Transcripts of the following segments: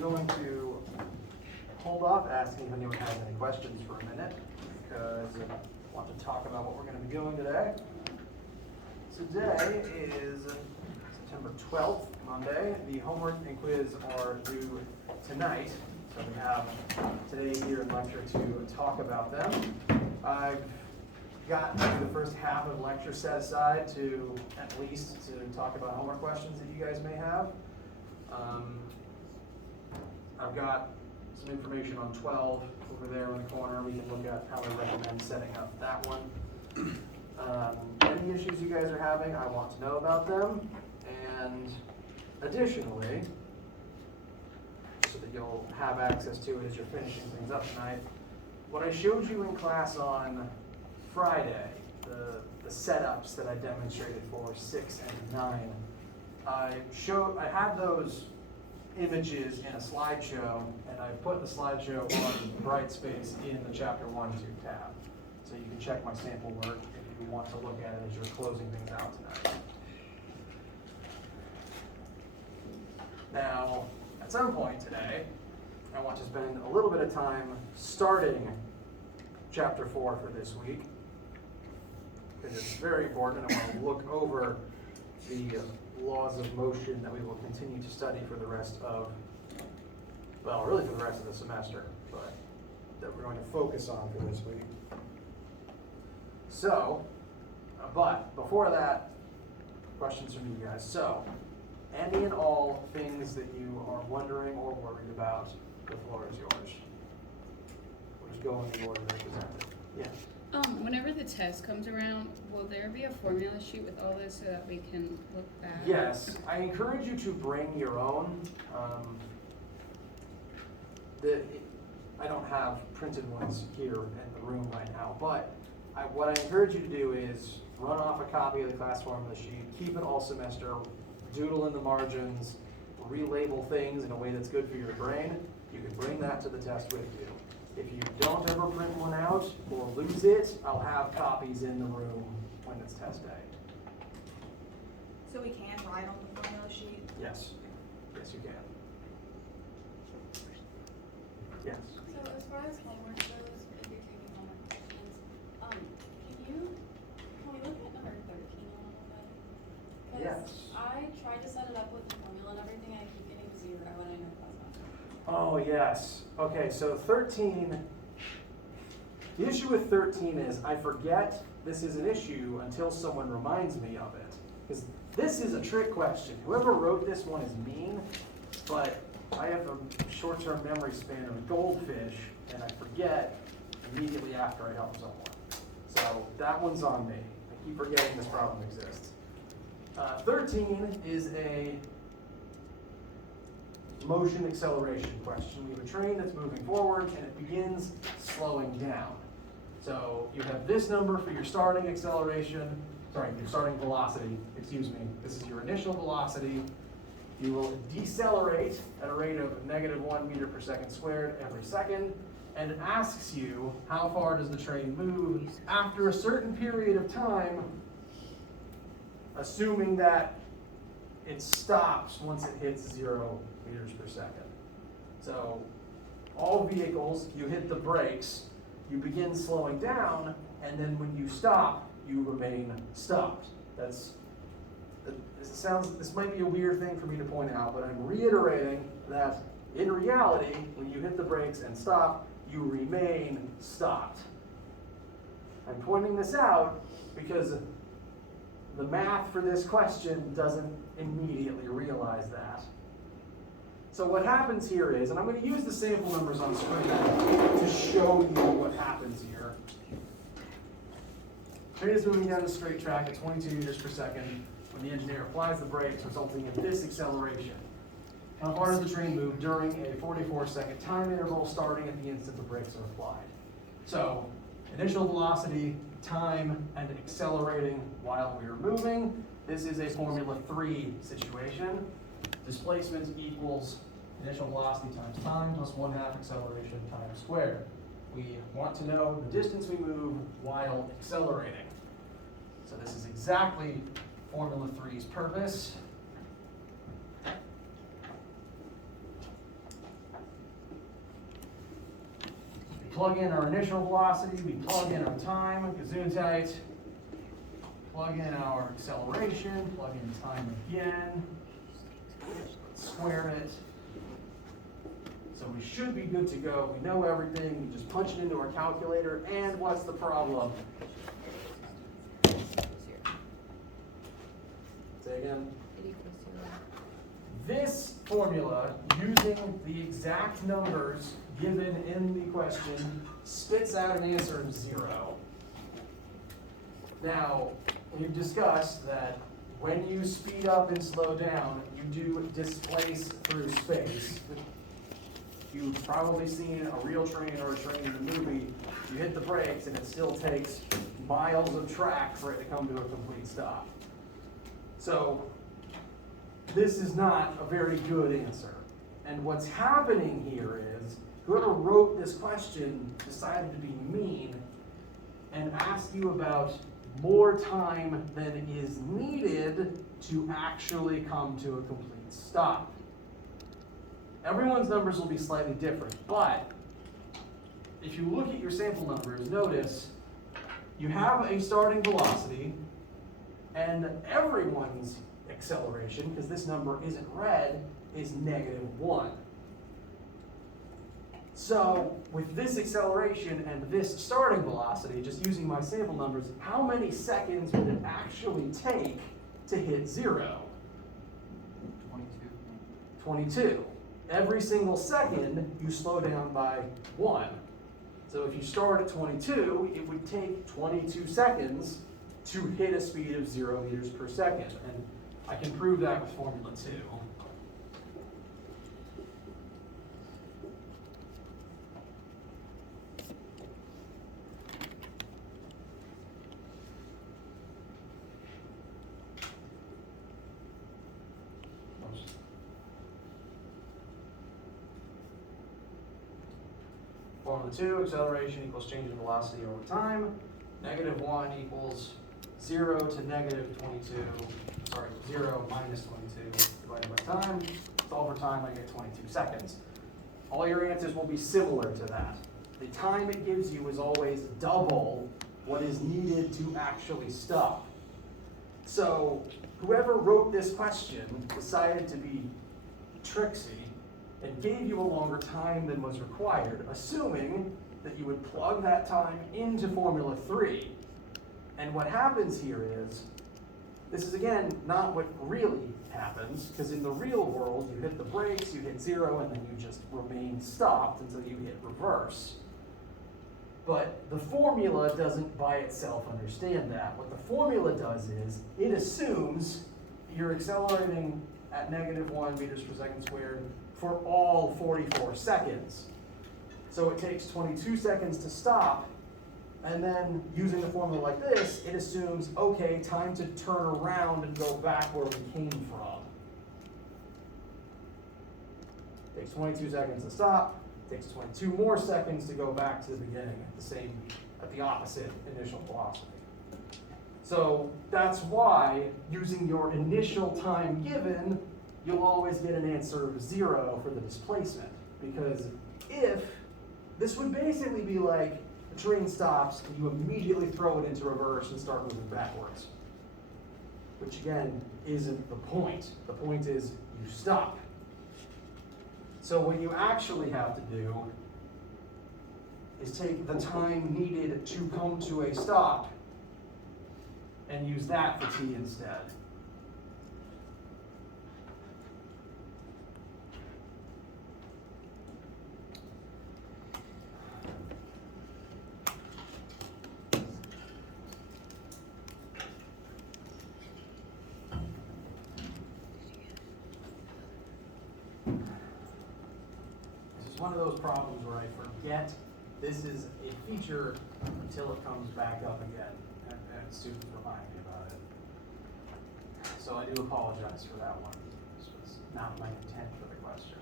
going to hold off asking if anyone has any questions for a minute, because I want to talk about what we're going to be doing today. Today is September 12th, Monday. The homework and quiz are due tonight, so we have today here in lecture to talk about them. I've got the first half of the lecture set aside to at least to talk about homework questions that you guys may have. I've got some information on 12 over there in the corner. We can look at how I recommend setting up that one. Any issues you guys are having, I want to know about them. And additionally, so that you'll have access to it as you're finishing things up tonight, what I showed you in class on Friday, the setups that I demonstrated for 6 and 9, I had those images in a slideshow, and I put the slideshow on Brightspace in the Chapter 1-2 tab. So you can check my sample work if you want to look at it as you're closing things out tonight. Now, at some point today, I want to spend a little bit of time starting Chapter 4 for this week, because it's very important, and I want to look over the laws of motion that we will continue to study for the rest of, well, really for the rest of the semester, but that we're going to focus on for this week. So, but before that, questions from you guys. So, any and all things that you are wondering or worried about, the floor is yours. We'll just go in the order they're presented. Yes. Whenever the test comes around, will there be a formula sheet with all this so that we can look back? Yes, I encourage you to bring your own. I don't have printed ones here in the room right now, but what I encourage you to do is run off a copy of the class formula sheet, keep it all semester, doodle in the margins, relabel things in a way that's good for your brain. You can bring that to the test with you. If you don't ever print one out or lose it, I'll have copies in the room when it's test day. So we can write on the formula sheet? Yes. Yes, you can. Yes. So as far as homework goes, if you're taking homework questions, can we look at number 13 a little bit? Yes. I tried to set it up with the formula and everything, I keep getting 0, and I know that's not true. Oh, yes. Okay, so 13, the issue with 13 is I forget this is an issue until someone reminds me of it. Because this is a trick question. Whoever wrote this one is mean, but I have a short-term memory span of a goldfish, and I forget immediately after I help someone. So that one's on me. I keep forgetting this problem exists. 13 is a motion acceleration question. We have a train that's moving forward, and it begins slowing down. So you have this number for your starting acceleration, your starting velocity, excuse me. This is your initial velocity. You will decelerate at a rate of -1 meter per second squared every second, and it asks you how far does the train move after a certain period of time, assuming that it stops once it hits 0 meters per second. So all vehicles, you hit the brakes, you begin slowing down, and then when you stop, you remain stopped. This might be a weird thing for me to point out, but I'm reiterating that in reality, when you hit the brakes and stop, you remain stopped. I'm pointing this out because the math for this question doesn't immediately realize that. So what happens here is, and I'm going to use the sample numbers on screen to show you what happens here. Train is moving down a straight track at 22 meters per second when the engineer applies the brakes, resulting in this acceleration. How far does the train move during a 44-second time interval starting at the instant the brakes are applied? So, initial velocity, time, and accelerating while we're moving. This is a Formula 3 situation. Displacement equals initial velocity times time plus 1/2 acceleration times squared. We want to know the distance we move while accelerating. So this is exactly Formula 3's purpose. plug in our initial velocity, we plug in our time, Gesundheit, plug in our acceleration, plug in time again, square it. So we should be good to go. We know everything. We just punch it into our calculator. And what's the problem? Say again. This formula, using the exact numbers given in the question, spits out an answer of 0. Now, we've discussed that when you speed up and slow down, you do displace through space. You've probably seen a real train or a train in the movie. You hit the brakes and it still takes miles of track for it to come to a complete stop. So this is not a very good answer. And what's happening here is whoever wrote this question decided to be mean and ask you about more time than is needed to actually come to a complete stop. Everyone's numbers will be slightly different, but if you look at your sample numbers, notice you have a starting velocity and everyone's acceleration, because this number isn't red, is -1. So with this acceleration and this starting velocity, just using my sample numbers, how many seconds would it actually take to hit 0? 22. Every single second, you slow down by 1. So if you start at 22, it would take 22 seconds to hit a speed of 0 meters per second. And I can prove that with Formula 2. Formula 2, acceleration equals change in velocity over time. -1 equals 0 to -22, 0 minus 22 divided by time. Solve for time, I get 22 seconds. All your answers will be similar to that. The time it gives you is always double what is needed to actually stop. So whoever wrote this question decided to be tricksy and gave you a longer time than was required, assuming that you would plug that time into Formula 3. And what happens here is, this is again not what really happens, because in the real world, you hit the brakes, you hit 0, and then you just remain stopped until you hit reverse. But the formula doesn't by itself understand that. What the formula does is, it assumes you're accelerating at -1 meters per second squared for all 44 seconds. So it takes 22 seconds to stop, and then using a formula like this, it assumes, okay, time to turn around and go back where we came from. Takes 22 seconds to stop, takes 22 more seconds to go back to the beginning at the opposite initial velocity. So that's why, using your initial time given, you'll always get an answer of 0 for the displacement. Because if, this would basically be like the train stops and you immediately throw it into reverse and start moving backwards. Which again, isn't the point. The point is you stop. So what you actually have to do is take the time needed to come to a stop and use that for t instead. One of those problems where I forget this is a feature until it comes back up again, and students remind me about it. So I do apologize for that one. This was not my intent for the question.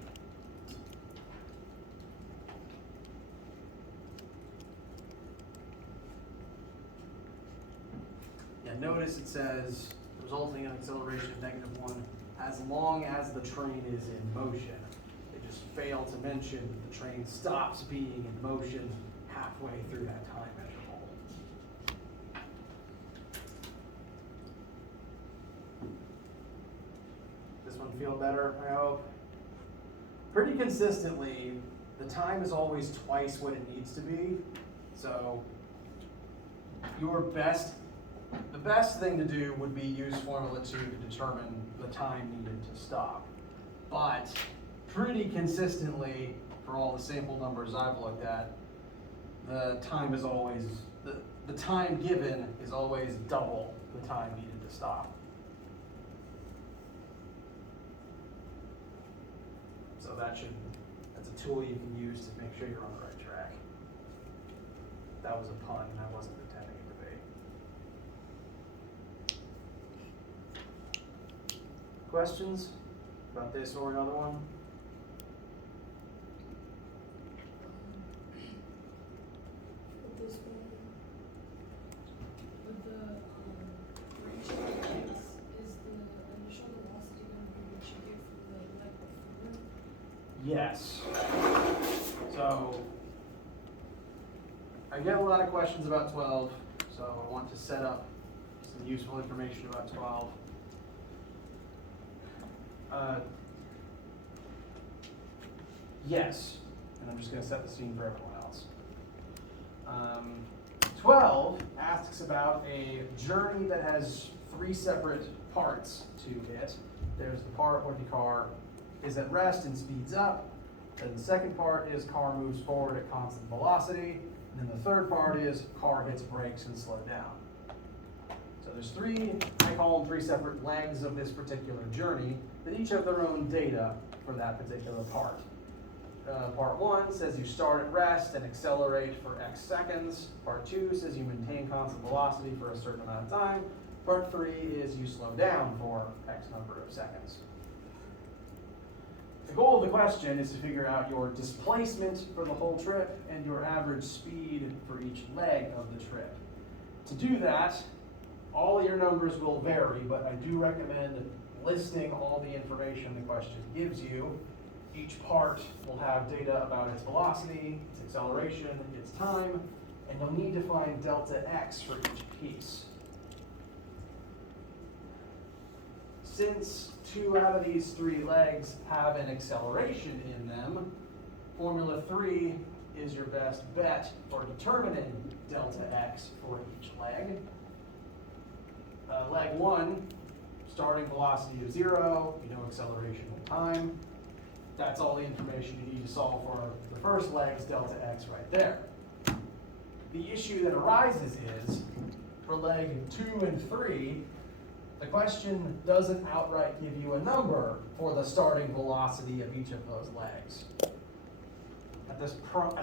Yeah, notice it says resulting in acceleration of -1 as long as the train is in motion. Fail to mention that the train stops being in motion halfway through that time interval. This one feel better, I hope? Pretty consistently, the time is always twice what it needs to be. So the best thing to do would be use Formula 2 to determine the time needed to stop. But pretty consistently, for all the sample numbers I've looked at, the time is always, the time given is always double the time needed to stop. So that's a tool you can use to make sure you're on the right track. That was a pun, I wasn't intending it to be. Questions about this or another one? With this one, with the for each of the legs, is the initial velocity going to be what you get from the leg before? Yes. So I get a lot of questions about 12, so I want to set up some useful information about 12. Yes, and I'm just going to set the scene for everyone else. 12 asks about a journey that has 3 separate parts to it. There's the part where the car is at rest and speeds up. Then the second part is car moves forward at constant velocity. And then the third part is car hits brakes and slow down. So there's 3, I call them 3 separate legs of this particular journey that each have their own data for that particular part. Part 1 says you start at rest and accelerate for X seconds. Part 2 says you maintain constant velocity for a certain amount of time. Part 3 is you slow down for X number of seconds. The goal of the question is to figure out your displacement for the whole trip and your average speed for each leg of the trip. To do that, all your numbers will vary, but I do recommend listing all the information the question gives you. Each part will have data about its velocity, its acceleration, its time, and you'll need to find delta x for each piece. Since 2 out of these 3 legs have an acceleration in them, Formula 3 is your best bet for determining delta x for each leg. Leg 1, starting velocity of 0, you know acceleration and time. That's all the information you need to solve for the first leg's delta x right there. The issue that arises is, for leg 2 and 3, the question doesn't outright give you a number for the starting velocity of each of those legs. At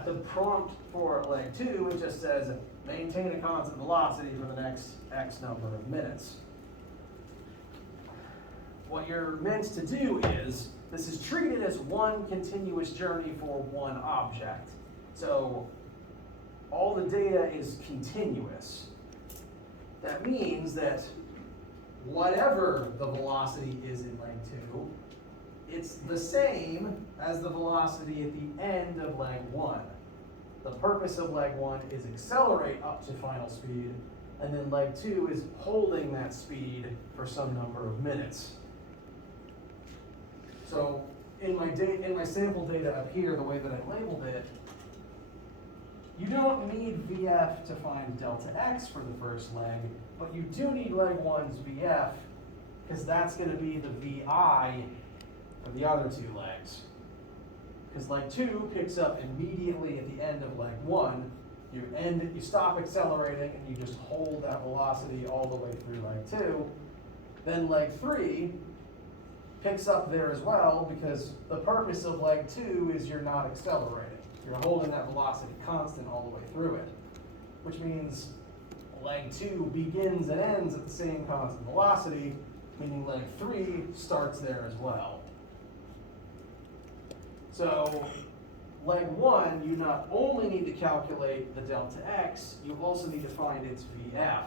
the prompt for leg 2, it just says, maintain a constant velocity for the next X number of minutes. What you're meant to do is, this is treated as one continuous journey for one object. So all the data is continuous. That means that whatever the velocity is in leg 2, it's the same as the velocity at the end of leg 1. The purpose of leg 1 is accelerate up to final speed, and then leg 2 is holding that speed for some number of minutes. So in my sample data up here, the way that I labeled it, you don't need VF to find delta x for the first leg, but you do need leg 1's VF, because that's going to be the VI for the other 2 legs. Because leg 2 picks up immediately at the end of leg 1. You stop accelerating and you just hold that velocity all the way through leg 2. Then leg 3 picks up there as well, because the purpose of leg 2 is you're not accelerating. You're holding that velocity constant all the way through it, which means leg 2 begins and ends at the same constant velocity, meaning leg 3 starts there as well. So leg 1, you not only need to calculate the delta x, you also need to find its VF,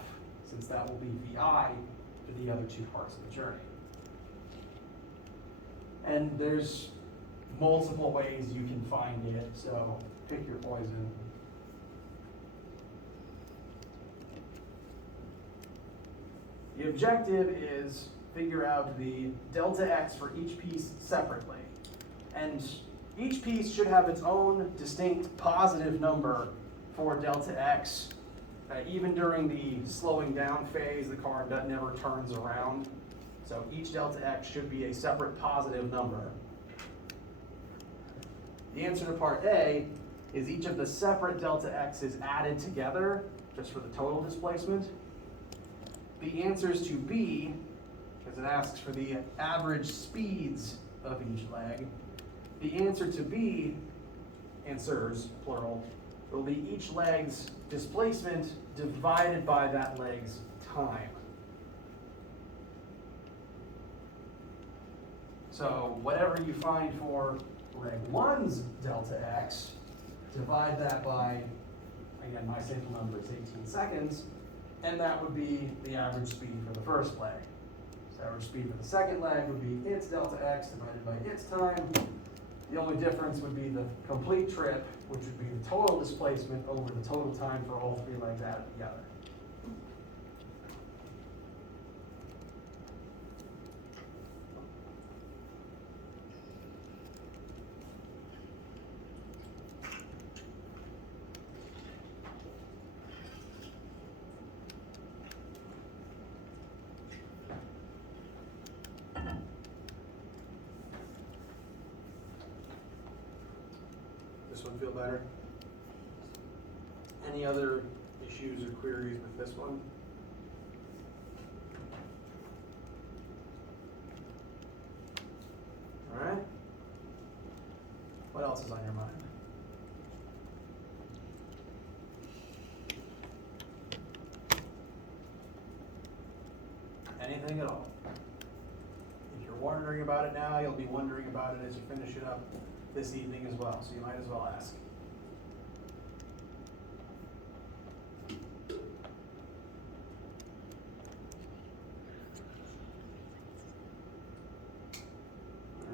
since that will be VI for the other 2 parts of the journey. And there's multiple ways you can find it, so pick your poison. The objective is figure out the delta x for each piece separately. And each piece should have its own distinct positive number for delta x. Even during the slowing down phase, the car never turns around. So each delta x should be a separate positive number. The answer to part A is each of the separate delta x's added together, just for the total displacement. The answers to B, because it asks for the average speeds of each leg. The answer to B, answers, plural, will be each leg's displacement divided by that leg's time. So whatever you find for leg 1's delta x, divide that by, again, my sample number is 18 seconds, and that would be the average speed for the first leg. So average speed for the second leg would be its delta x divided by its time. The only difference would be the complete trip, which would be the total displacement over the total time for all three legs added together. This one feel better? Any other issues or queries with this one? All right. What else is on your mind? Anything at all? If you're wondering about it now, you'll be wondering about it as you finish it up this evening as well, so you might as well ask.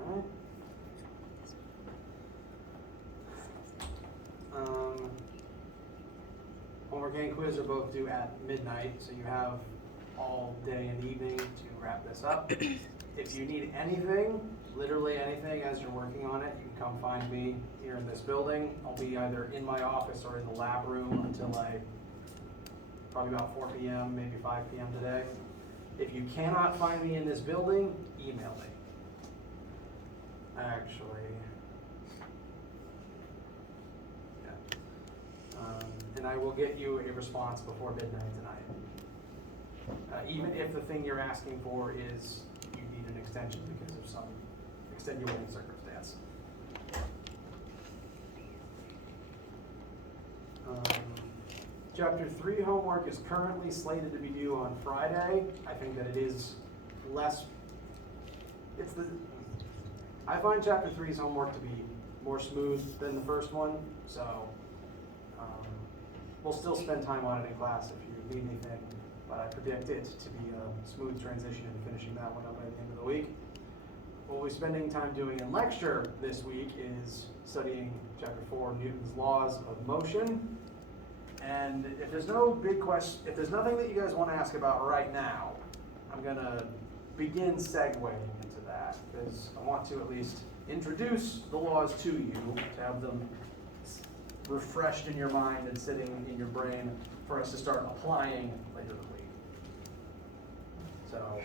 All right. Homework and quiz are both due at midnight, so you have all day and evening to wrap this up. If you need anything, literally anything as you're working on it, you can come find me here in this building. I'll be either in my office or in the lab room until probably about 4 p.m., maybe 5 p.m. today. If you cannot find me in this building, email me. Actually, yeah. And I will get you a response before midnight tonight. Even if the thing you're asking for is you need an extension because of some extenuating circumstance. Chapter 3 homework is currently slated to be due on Friday. I think that it is less, I find Chapter 3's homework to be more smooth than the first one, so we'll still spend time on it in class if you need anything, but I predict it to be a smooth transition in finishing that one up by the end of the week. What we'll be spending time doing in lecture this week is studying Chapter 4, Newton's laws of motion. And if there's no big question, if there's nothing that you guys want to ask about right now, I'm going to begin segueing into that, because I want to at least introduce the laws to you, to have them refreshed in your mind and sitting in your brain for us to start applying later in the week. So,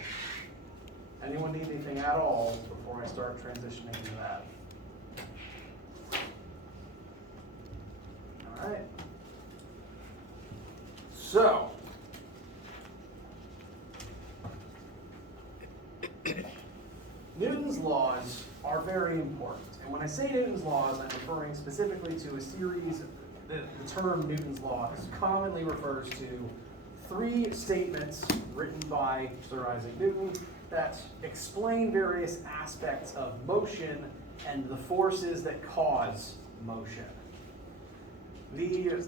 anyone need anything at all before I start transitioning into that? All right. So, Newton's laws are very important. And when I say Newton's laws, I'm referring specifically to a series, the term Newton's laws commonly refers to 3 statements written by Sir Isaac Newton that explain various aspects of motion and the forces that cause motion. The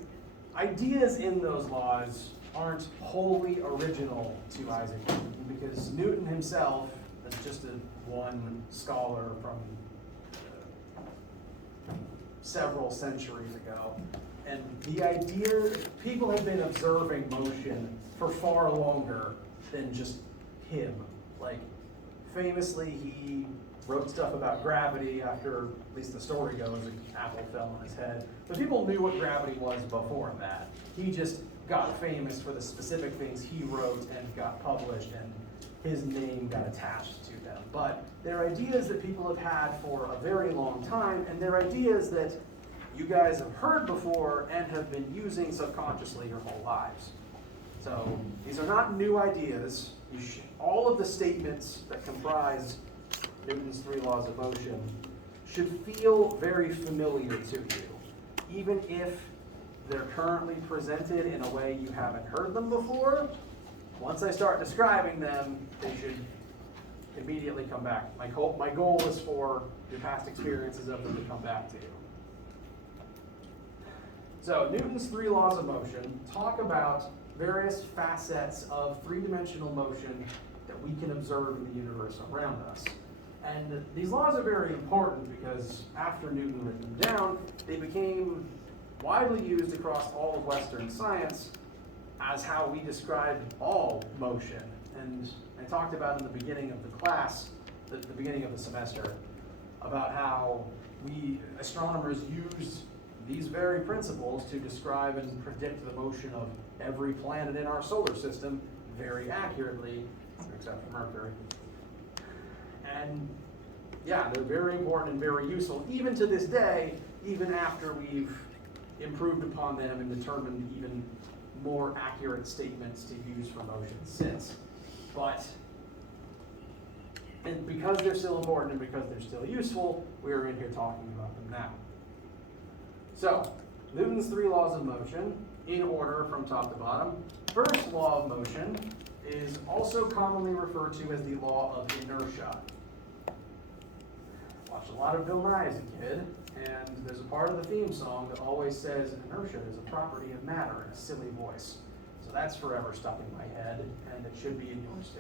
ideas in those laws aren't wholly original to Isaac Newton, because Newton himself is just one scholar from several centuries ago. And the idea, people have been observing motion for far longer than just him. Like, famously, he wrote stuff about gravity after, at least the story goes, an apple fell on his head. But people knew what gravity was before that. He just got famous for the specific things he wrote and got published, and his name got attached to them. But they're ideas that people have had for a very long time, and they're ideas that you guys have heard before and have been using subconsciously your whole lives. So these are not new ideas. All of the statements that comprise Newton's 3 laws of motion should feel very familiar to you, even if they're currently presented in a way you haven't heard them before. Once I start describing them, they should immediately come back. My goal is for your past experiences of them to come back to you. So Newton's 3 laws of motion talk about various facets of three-dimensional motion that we can observe in the universe around us. And these laws are very important because after Newton wrote them down, they became widely used across all of Western science as how we describe all motion. And I talked about in the beginning of the class, the beginning of the semester, about how we astronomers use these very principles to describe and predict the motion of every planet in our solar system very accurately, except for Mercury. And yeah, they're very important and very useful, even to this day, even after we've improved upon them and determined even more accurate statements to use for motion since. But, and because they're still important and because they're still useful, we're in here talking about them now. So, Newton's 3 laws of motion, in order from top to bottom. First law of motion is also commonly referred to as the law of inertia. Watched a lot of Bill Nye as a kid, and there's a part of the theme song that always says inertia is a property of matter in a silly voice. So that's forever stuck in my head, and it should be in yours too.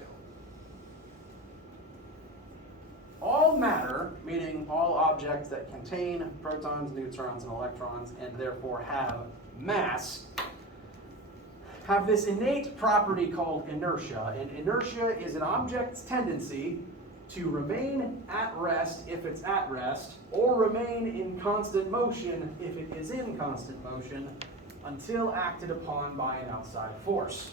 All matter, meaning all objects that contain protons, neutrons, and electrons, and therefore have mass, have this innate property called inertia. And inertia is an object's tendency to remain at rest if it's at rest, or remain in constant motion if it is in constant motion, until acted upon by an outside force.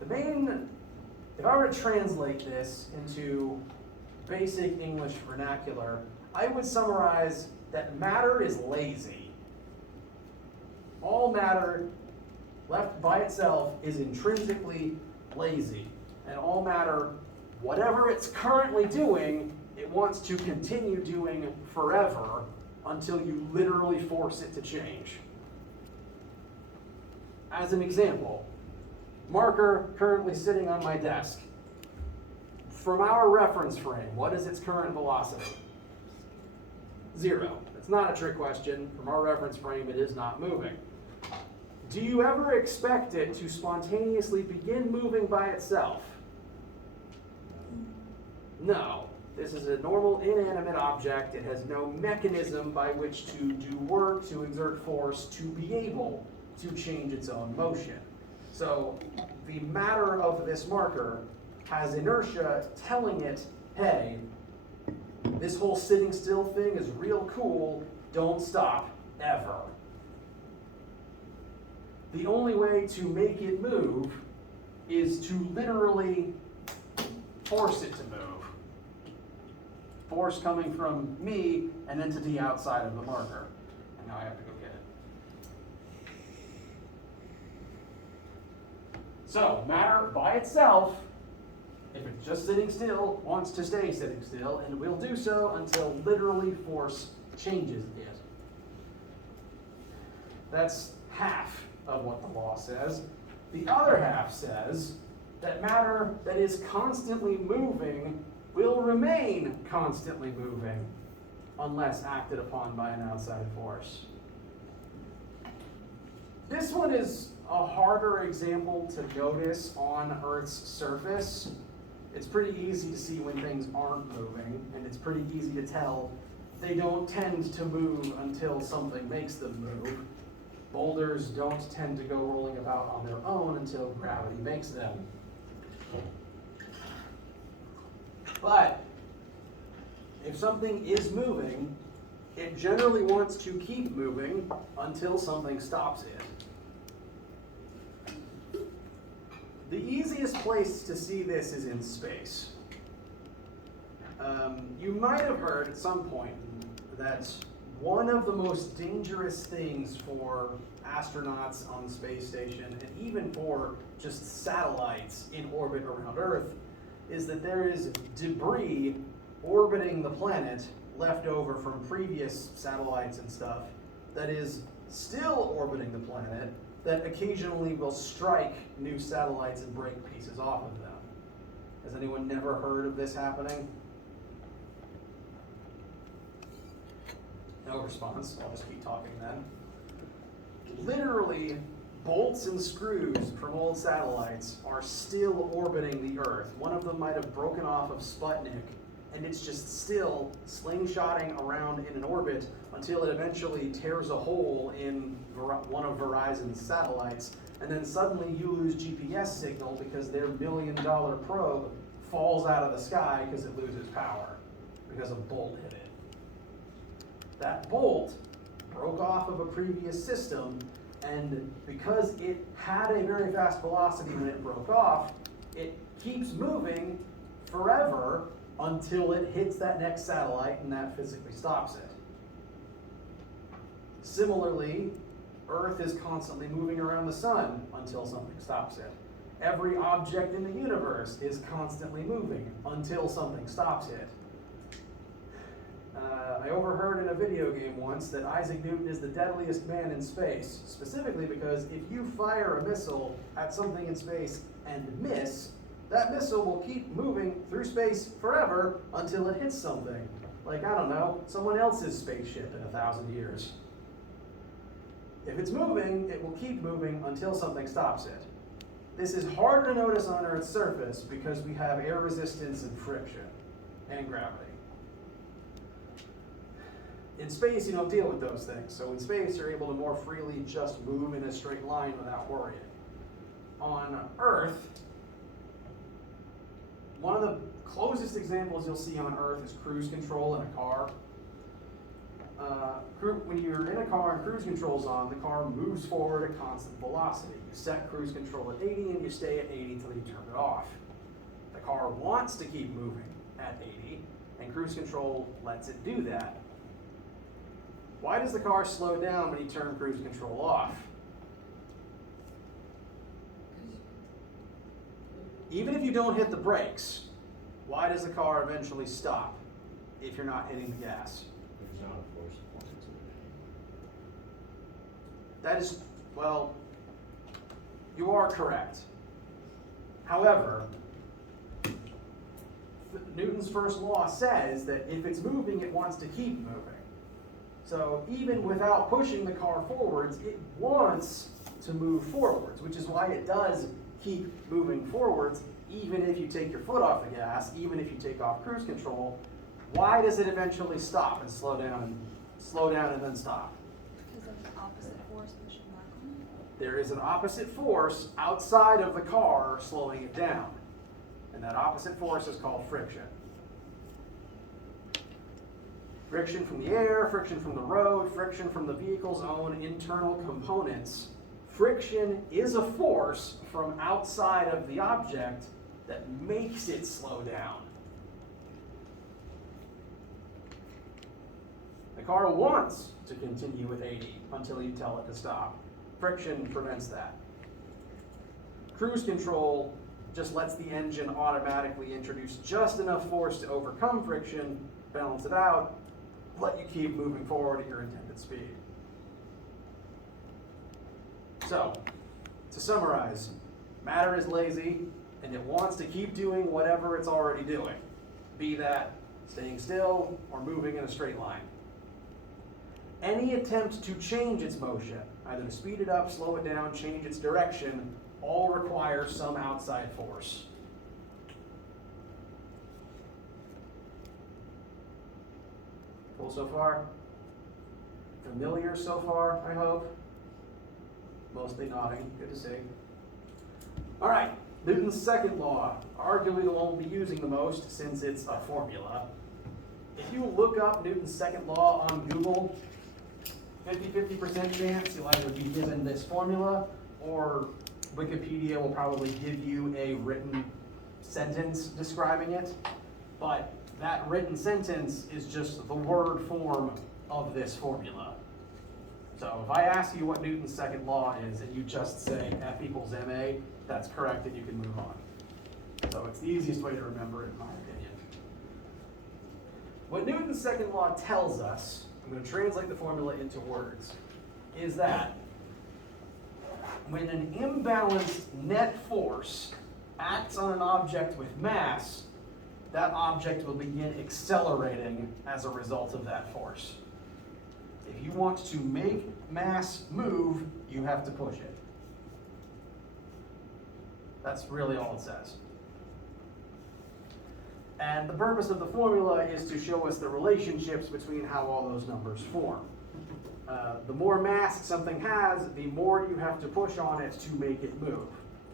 If I were to translate this into basic English vernacular, I would summarize that matter is lazy. All matter left by itself is intrinsically lazy. And all matter, whatever it's currently doing, it wants to continue doing forever until you literally force it to change. As an example, marker currently sitting on my desk. From our reference frame, what is its current velocity? 0. It's not a trick question. From our reference frame, it is not moving. Do you ever expect it to spontaneously begin moving by itself? No. This is a normal inanimate object. It has no mechanism by which to do work, to exert force, to be able to change its own motion. So the matter of this marker has inertia telling it, hey, this whole sitting still thing is real cool, don't stop, ever. The only way to make it move is to literally force it to move. Force coming from me, an entity outside of the marker. And now I have to go get it. So, matter by itself, if it's just sitting still, wants to stay sitting still, and will do so until literally force changes it. That's half of what the law says. The other half says that matter that is constantly moving will remain constantly moving unless acted upon by an outside force. This one is a harder example to notice on Earth's surface. It's pretty easy to see when things aren't moving, and it's pretty easy to tell they don't tend to move until something makes them move. Boulders don't tend to go rolling about on their own until gravity makes them. But if something is moving, it generally wants to keep moving until something stops it. The easiest place to see this is in space. You might have heard at some point that one of the most dangerous things for astronauts on the space station, and even for just satellites in orbit around Earth, is that there is debris orbiting the planet left over from previous satellites and stuff that is still orbiting the planet that occasionally will strike new satellites and break pieces off of them. Has anyone never heard of this happening? No response. I'll just keep talking then. Literally, bolts and screws from old satellites are still orbiting the Earth. One of them might have broken off of Sputnik, and it's just still slingshotting around in an orbit until it eventually tears a hole in one of Verizon's satellites, and then suddenly you lose GPS signal because their $1 million probe falls out of the sky because it loses power, because a bolt hit it. That bolt broke off of a previous system, and because it had a very fast velocity when it broke off, it keeps moving forever until it hits that next satellite and that physically stops it. Similarly, Earth is constantly moving around the sun until something stops it. Every object in the universe is constantly moving until something stops it. I overheard in a video game once that Isaac Newton is the deadliest man in space, specifically because if you fire a missile at something in space and miss, that missile will keep moving through space forever until it hits something. Like, I don't know, someone else's spaceship in 1,000 years. If it's moving, it will keep moving until something stops it. This is harder to notice on Earth's surface because we have air resistance and friction and gravity. In space, you don't deal with those things. So in space, you're able to more freely just move in a straight line without worrying. On Earth, one of the closest examples you'll see on Earth is cruise control in a car. When you're in a car and cruise control's on, the car moves forward at constant velocity. You set cruise control at 80 and you stay at 80 until you turn it off. The car wants to keep moving at 80, and cruise control lets it do that. Why does the car slow down when you turn cruise control off? Even if you don't hit the brakes, why does the car eventually stop if you're not hitting the gas? There's not a force applied to it. That is, well, you are correct. However, Newton's first law says that if it's moving, it wants to keep moving. So even without pushing the car forwards, it wants to move forwards, which is why it does keep moving forwards, even if you take your foot off the gas, even if you take off cruise control. Why does it eventually stop and slow down and then stop? Because of the opposite force pushing back on it. There is an opposite force outside of the car slowing it down. And that opposite force is called friction. Friction from the air, friction from the road, friction from the vehicle's own internal components. Friction is a force from outside of the object that makes it slow down. The car wants to continue with 80 until you tell it to stop. Friction prevents that. Cruise control just lets the engine automatically introduce just enough force to overcome friction, balance it out, let you keep moving forward at your intended speed. So, to summarize, matter is lazy and it wants to keep doing whatever it's already doing, be that staying still or moving in a straight line. Any attempt to change its motion, either to speed it up, slow it down, change its direction, all requires some outside force. Cool so far? Familiar so far, I hope? Mostly nodding, good to see. All right, Newton's second law, arguably the one we'll be using the most since it's a formula. If you look up Newton's second law on Google, 50% chance you'll either be given this formula, or Wikipedia will probably give you a written sentence describing it. But that written sentence is just the word form of this formula. So if I ask you what Newton's second law is, and you just say F equals ma, that's correct and you can move on. So it's the easiest way to remember it, in my opinion. What Newton's second law tells us, I'm going to translate the formula into words, is that when an imbalanced net force acts on an object with mass, that object will begin accelerating as a result of that force. If you want to make mass move, you have to push it. That's really all it says. And the purpose of the formula is to show us the relationships between how all those numbers form. The more mass something has, the more you have to push on it to make it move.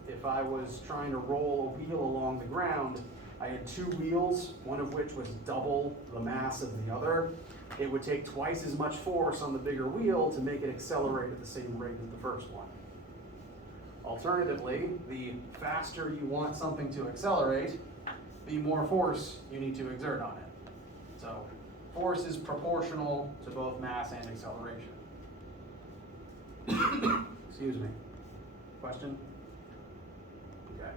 If I was trying to roll a wheel along the ground, I had two wheels, one of which was double the mass of the other. It would take twice as much force on the bigger wheel to make it accelerate at the same rate as the first one. Alternatively, the faster you want something to accelerate, the more force you need to exert on it. So force is proportional to both mass and acceleration. Excuse me. Question? Okay.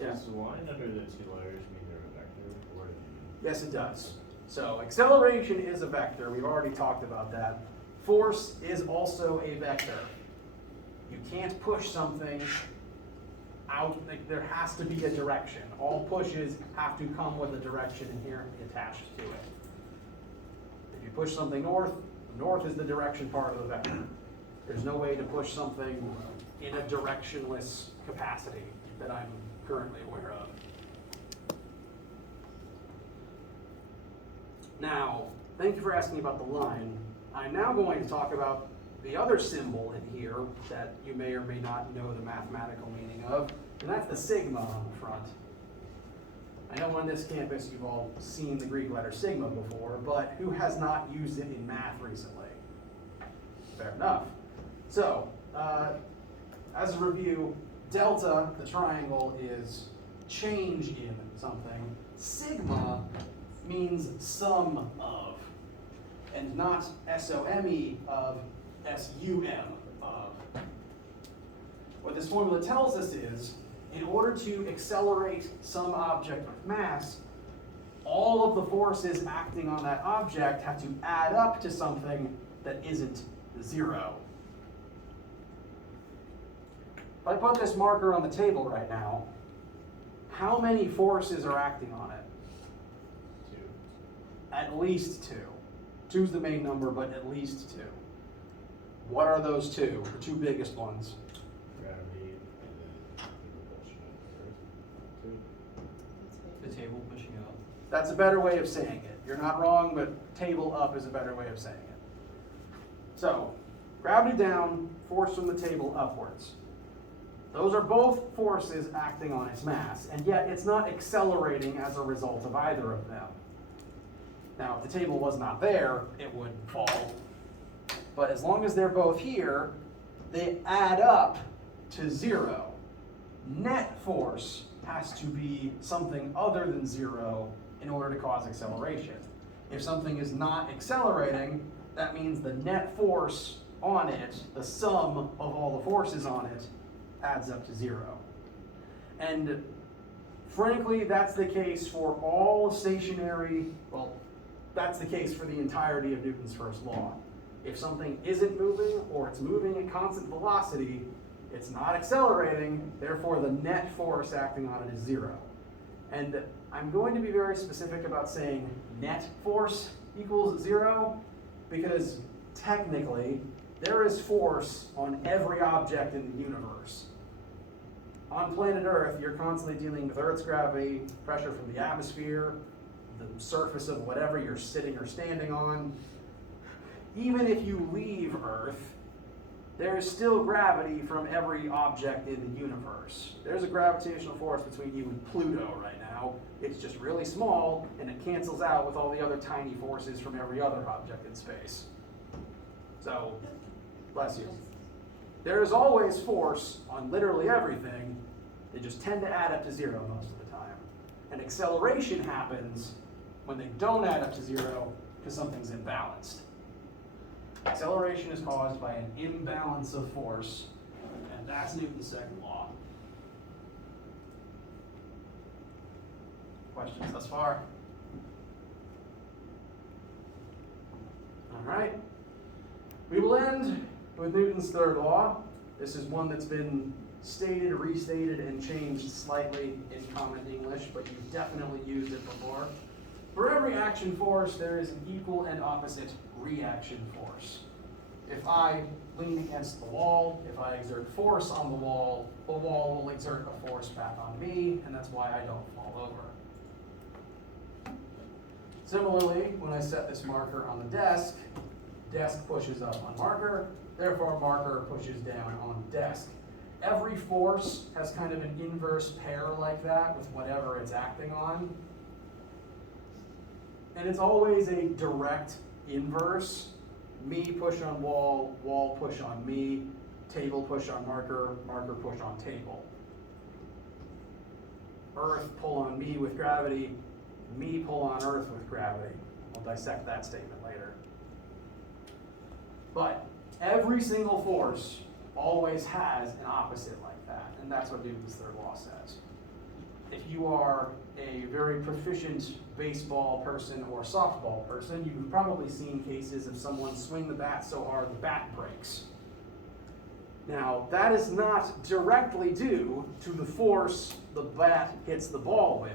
Yes? Does the line under the two letters mean they're a vector, or do you? Yes, it does. So acceleration is a vector. We've already talked about that. Force is also a vector. You can't push something out, like, there has to be a direction. All pushes have to come with a direction inherently attached to it. If you push something north, north is the direction part of the vector. There's no way to push something in a directionless capacity that I'm currently aware of. Now, thank you for asking about the line. I'm now going to talk about the other symbol in here that you may or may not know the mathematical meaning of, and that's the sigma on the front. I know on this campus you've all seen the Greek letter sigma before, but who has not used it in math recently? Fair enough. So, as a review, delta, the triangle, is change in something. Sigma means sum of, and not S-O-M-E of, S-U-M of. What this formula tells us is, in order to accelerate some object with mass, all of the forces acting on that object have to add up to something that isn't zero. If I put this marker on the table right now, how many forces are acting on it? Two. At least two. Two's the main number, but at least two. What are those two, the two biggest ones? Gravity and then repulsion on the Earth. Two. The table pushing up. That's a better way of saying it. You're not wrong, but table up is a better way of saying it. So, gravity down, force from the table upwards. Those are both forces acting on its mass, and yet it's not accelerating as a result of either of them. Now, if the table was not there, it would fall. But as long as they're both here, they add up to zero. Net force has to be something other than zero in order to cause acceleration. If something is not accelerating, that means the net force on it, the sum of all the forces on it, adds up to zero. And frankly, that's the case for all stationary, well, that's the case for the entirety of Newton's first law. If something isn't moving or it's moving at constant velocity, it's not accelerating, therefore the net force acting on it is zero. And I'm going to be very specific about saying net force equals zero, because technically there is force on every object in the universe. On planet Earth, you're constantly dealing with Earth's gravity, pressure from the atmosphere, the surface of whatever you're sitting or standing on. Even if you leave Earth, there is still gravity from every object in the universe. There's a gravitational force between you and Pluto right now. It's just really small, and it cancels out with all the other tiny forces from every other object in space. So, bless you. There is always force on literally everything. They just tend to add up to zero most of the time. And acceleration happens when they don't add up to zero because something's imbalanced. Acceleration is caused by an imbalance of force, and that's Newton's second law. Questions thus far? All right. We will end with Newton's third law. This is one that's been stated, restated, and changed slightly in common English, but you've definitely used it before. For every action force, there is an equal and opposite reaction force. If I lean against the wall, if I exert force on the wall will exert a force back on me, and that's why I don't fall over. Similarly, when I set this marker on the desk pushes up on marker, therefore marker pushes down on desk. Every force has kind of an inverse pair like that with whatever it's acting on. And it's always a direct inverse. Me push on wall, wall push on me, table push on marker, marker push on table. Earth pull on me with gravity, me pull on Earth with gravity. We'll dissect that statement later. But every single force always has an opposite like that, and that's what Newton's third law says. If you are a very proficient baseball person or softball person, you've probably seen cases of someone swing the bat so hard the bat breaks. Now, that is not directly due to the force the bat hits the ball with.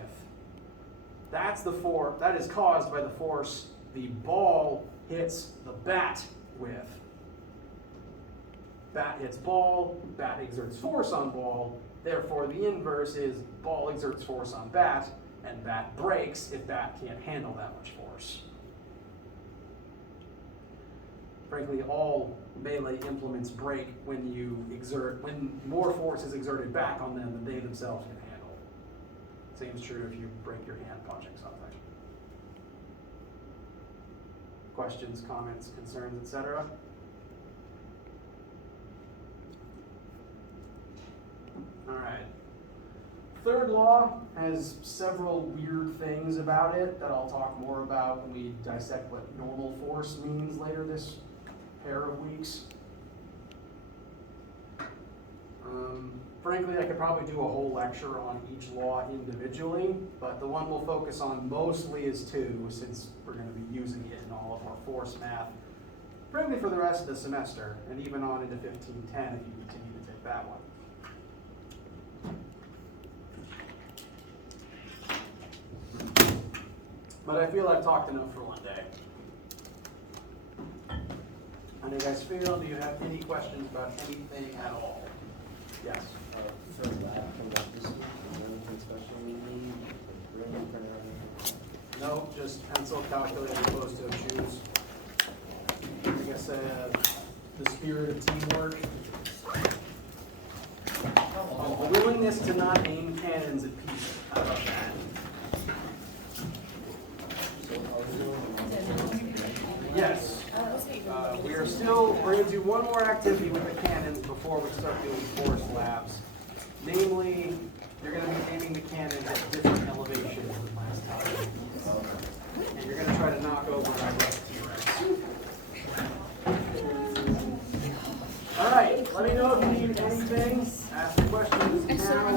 That is caused by the force the ball hits the bat with. Bat hits ball, bat exerts force on ball, therefore the inverse is ball exerts force on bat, and bat breaks if bat can't handle that much force. Frankly, all melee implements break when more force is exerted back on them than they themselves can handle. Same is true if you break your hand punching something. Questions, comments, concerns, etc.? All right. Third law has several weird things about it that I'll talk more about when we dissect what normal force means later this pair of weeks. Frankly, I could probably do a whole lecture on each law individually, but the one we'll focus on mostly is 2, since we're going to be using it in all of our force math, frankly, for the rest of the semester, and even on into 1510 if you continue to take that one. But I feel I've talked enough for one day. How do you guys feel? Do you have any questions about anything at all? Yes? For lab coming up this week, is there anything special we need? Room, printer? No, just pencil, calculator, closed-toe shoes. I guess the spirit of teamwork. A willingness to not aim cannons at people. How about that? Yes. We're going to do one more activity with the cannons before we start doing force labs. Namely, you're going to be aiming the cannons at different elevations than last time. And you're going to try to knock over my T-Rex. Alright, let me know if you need anything. Ask questions now or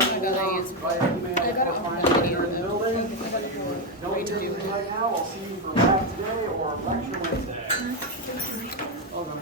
via email or find here in the building. If you don't need anything right now, I'll see you for lab today or lecture Wednesday. Hold on.